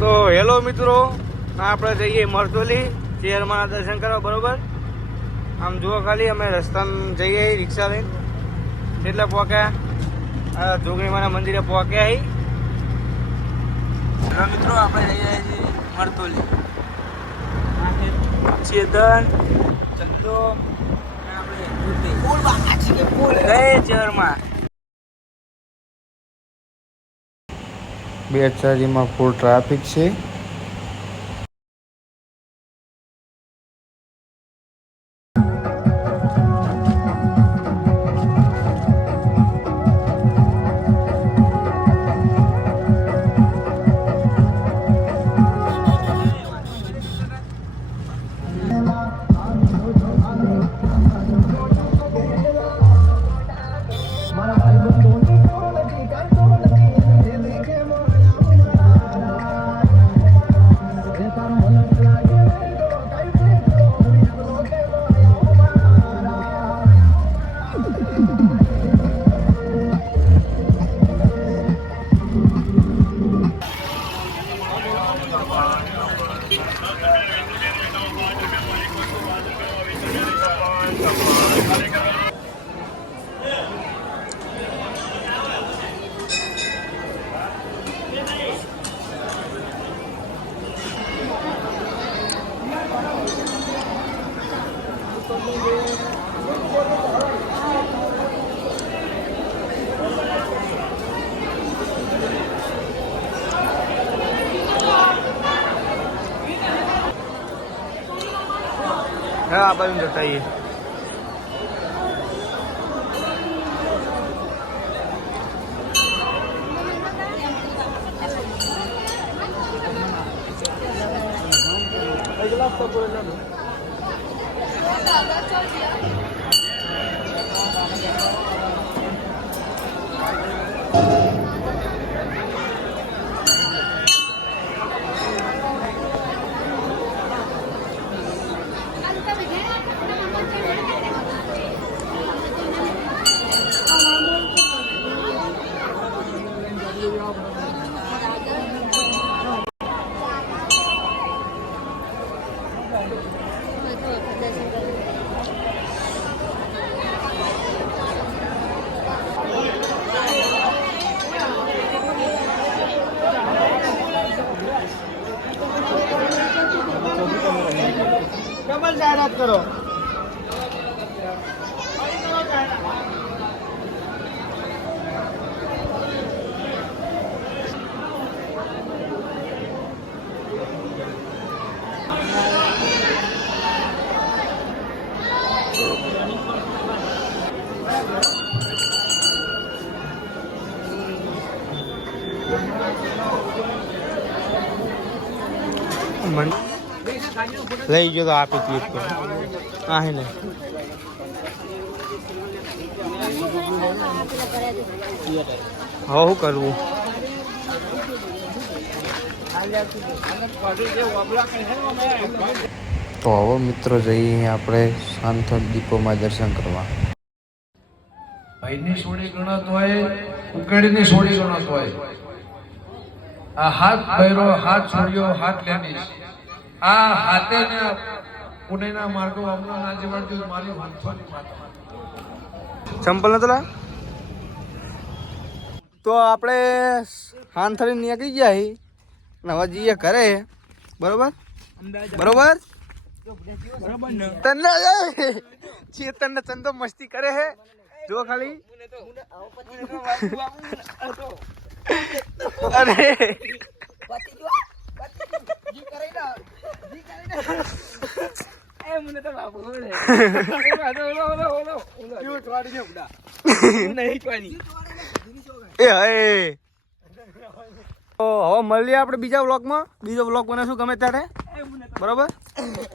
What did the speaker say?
તો હેલો મિત્રો, આપણે જઈએ મરતોલી ચેરમાના દર્શન કરવા. બરોબર, આમ જુઓ ખાલી અમે રસ્તામાં જઈએ રિક્ષા લઈને. એટલે પહોંચ્યા જોગણીમાના મંદિરે પહોંચ્યા. હેલો મિત્રો, આપણે જઈ રહ્યા છીએ મરતોલી. ચેતન ચંદો આપણે ચેરમાં બેચરાજીમાં ફૂલ ટ્રાફિક છે. આ બાજુ જતા આવીએ. ડબલ જાહેરાત કરો. લઈ ગયો તો આપી ક્લિપ પર. હા હે ને શું કરવું? તો હવે મિત્રો જઈએ આપણે શાંત દીપોમાં દર્શન કરવા. ભાઈની સોડી ગણત હોય, ઉકેડીની સોડી ગણત હોય. આ હાથ ભૈરો, હાથ છોડ્યો, હાથ લેડીશ. આ હાથે ને પુણેના માર્ગો હમણાં ના જેવાડજો મારી વાંચવાની માતા. ચંપલ નતો. તો આપણે હાંથળી નીકળી ગયા ને હવે જઈએ ઘરે. બરોબર બરોબર. ચેતન ને ચંદો મસ્તી કરે હે. જો ખાલી અરે હવે મળીએ આપણે બીજા વ્લોગમાં. બીજો વ્લોગ બનાવશું ગમે ત્યારે. બરોબર.